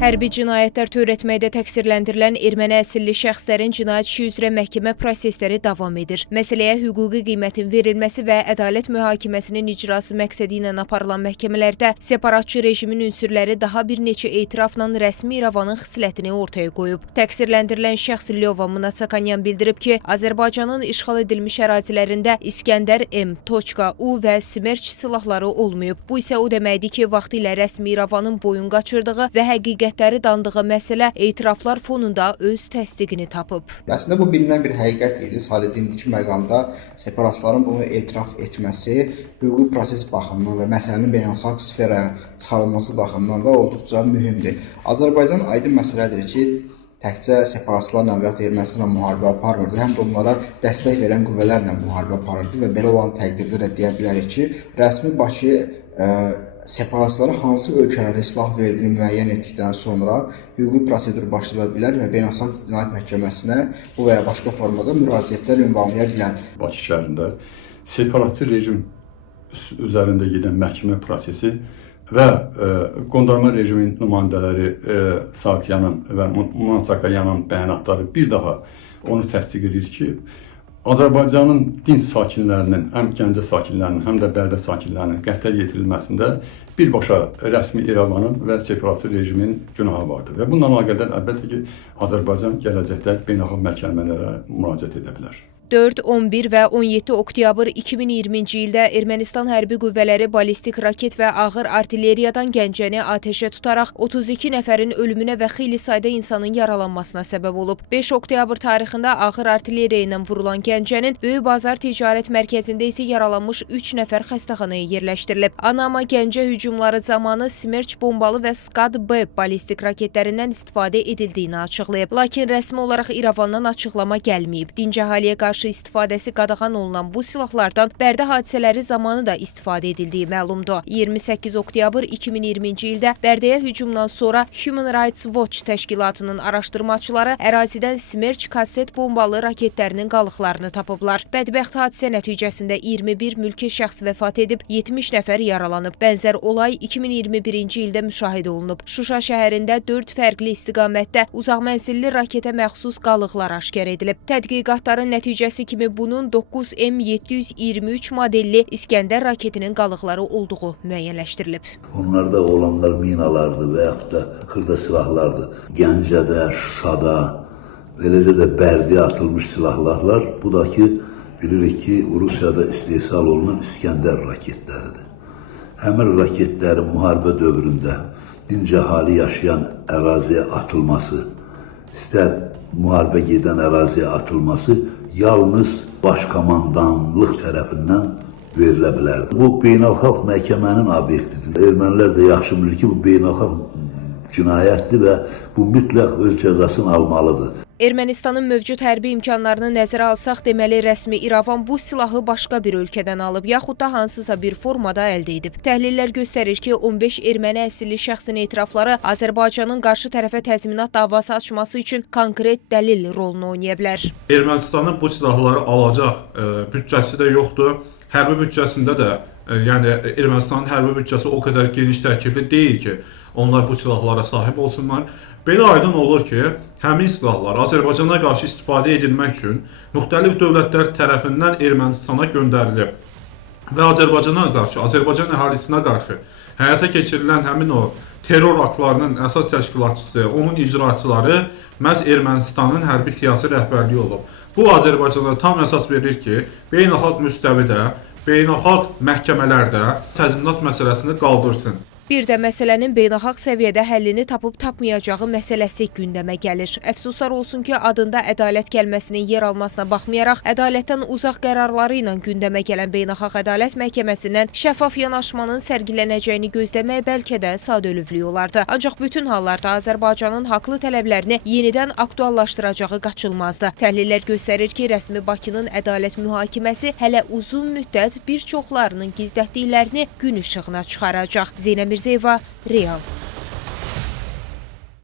Hərbi cinayətlər törətməkdə təqsirləndirilən erməni əsilli şəxslərin cinayət işi üzrə məhkəmə prosesləri davam edir. Məsələyə hüquqi qiymətin verilməsi və ədalət mühakiməsinin icrası məqsədi ilə aparılan məhkəmələrdə separatçı rejimin ünsürləri daha bir neçə etirafla rəsmi İrəvanın xislətini ortaya qoyub. Təqsirləndirilən şəxs Lyova Mnatsakanyan bildirib ki, Azərbaycanın işğal edilmiş ərazilərində İskəndər M, U və Smerç silahları olmayıb. Bu isə o deməkdir ki, vaxtilə rəsmi İrəvanın boyun qaçırdığı və həqiqətləri dandığı məsələ etiraflar fonunda öz təsdiqini tapıb. Əslində bu bilinən bir həqiqət idi. Sadəcə indiki məqamda separatistlərin bunu etiraf etməsi hüquqi proses baxımından və məsələnin beynəlxalq sferaya çıxarılması baxımından da olduqca mühümdür. Azərbaycan aydın məsələdir ki, təkcə separatistlərlə və ya Ermənistanla müharibə aparmırdı, həm də onlara dəstək verən qüvvələrlə müharibə aparırdı və belə olan təqdirdə də deyə bilərik ki, rəsmi Bakı separatistlara hansı ölkələrdə silah verdiyini müəyyən etdikdən sonra hüquqi prosedur başlaya bilər və Beynəlxalq Cinayət Məhkəməsinə bu və ya başqa formada müraciətlər ünvanlaya bilər. Bakı şəhərində separatçı rejim üzərində gedən məhkəmə prosesi və qondarma rejimin nümayəndələri Sakyanın və Mnatsakanyanın bəyanatları bir daha onu təsdiq edir ki, Azərbaycanın dinc sakinlərinin, həm Gəncə sakinlərinin, həm də Bərdə sakinlərinin qətlə yetirilməsində birbaşa rəsmi İrəvanın və separatçı rejimin günahı vardır. Və bununla əlaqədar əlbəttə ki, Azərbaycan gələcəkdə beynəlxalq məhkəmələrə müraciət edə bilər. 4, 11 və 17 oktyabr 2020-ci ildə Ermənistan hərbi qüvvələri ballistik raket və ağır artilleriyadan Gəncəni atəşə tutaraq 32 nəfərin ölümünə və xeyli sayda insanın yaralanmasına səbəb olub. 5 oktyabr tarixində ağır artilleriya ilə vurulan Gəncənin Böyük Bazar Ticarət Mərkəzində isə yaralanmış 3 nəfər xəstəxanaya yerləşdirilib. Anama Gəncə hücumları zamanı Smerç bombalı və Scad-B ballistik raketlərindən istifadə edildiyini açıqlayıb. Lakin rəsmi olaraq İrəvandan açıqlama gəlməyib. Dinc əhaliyə qarşı istifadəsi qadağan olunan bu silahlardan Bərdə hadisələri zamanı da istifadə edildiyi məlumdur. 28 oktyabr 2020-ci ildə Bərdəyə hücumdan sonra Human Rights Watch təşkilatının araşdırmaçıları ərazidən Smerç kasset bombalı raketlərinin qalıqlarını tapıblar. Bədbəxt hadisə nəticəsində 21 mülki şəxs vəfat edib, 70 nəfər yaralanıb. Bənzər olay 2021-ci ildə müşahidə olunub. Şuşa şəhərində 4 fərqli istiqamətdə uzaq mənzilli raketə məxsus qalıqlar aşkar edilib. Tədqiqatların nəticəsi kimi bunun 9M723 modelli İskəndər raketinin qalıqları olduğu müəyyənləşdirilib. Onlarda olanlar minalardı və yaxud da xırda silahlardı. Gəncədə, Şuşada, eləcə də Bərdiyə atılmış silahlar, bu da ki, bilirik ki, Rusiyada istehsal olunan İskəndər raketləridir. Həmin raketlərin müharibə dövründə dinc əhali yaşayan əraziyə atılması, istər müharibə gedən əraziyə atılması yalnız başkomandanlıq tərəfindən verilə bilərdi. Bu beynəlxalq məhkəmənin obyektidir. Ermənilər də yaxşı bilir ki, bu beynəlxalq cinayətdir və bu mütləq öz cəzasını almalıdır. Ermənistanın mövcud hərbi imkanlarını nəzərə alsaq, deməli rəsmi İrəvan bu silahı başqa bir ölkədən alıb, yaxud da hansısa bir formada əldə edib. Təhlillər göstərir ki, 15 erməni əsilli şəxsin etirafları Azərbaycanın qarşı tərəfə təzminat davası açması üçün konkret dəlil rolunu oynaya bilər. Ermənistanın bu silahları alacaq büdcəsi də yoxdur. Hərbi büdcəsində də, yəni Ermənistanın hərbi büdcəsi o qədər geniş tərkibli deyil ki, onlar bu silahlara sahib olsunlar. Belə aydın olur ki, həmin silahlar Azərbaycana qarşı istifadə edilmək üçün müxtəlif dövlətlər tərəfindən Ermənistana göndərilib və Azərbaycana qarşı, Azərbaycan əhalisinə qarşı həyata keçirilən həmin o terror aktlarının əsas təşkilatçısı, onun icraçıları məhz Ermənistanın hərbi siyasi rəhbərliyi olub. Bu Azərbaycana tam əsas verir ki, beynəlxalq müstəvidə, beynəlxalq məhkəmələrdə təzminat məsələsini qaldırsın. Bir də məsələnin beynəlxalq səviyyədə həllini tapıb tapmayacağı məsələsi gündəmə gəlir. Əfsuslar olsun ki, adında ədalət kəlməsinin yer almasına baxmayaraq, ədalətdən uzaq qərarları ilə gündəmə gələn Beynəlxalq Ədalət Məhkəməsindən şəffaf yanaşmanın sərgilənəcəyini gözləmək bəlkə də sadəlövlük olardı. Ancaq bütün hallarda Azərbaycanın haqlı tələblərini yenidən aktuallaşdıracağı qaçılmazdı. Təhlillər göstərir ki, rəsmi Bakının ədalət mühakiməsi hələ uzun müddət bir çoxlarının gizlətdiklərini gün işığına çıxaracaq. Zeynəb Mirzəyeva, Real.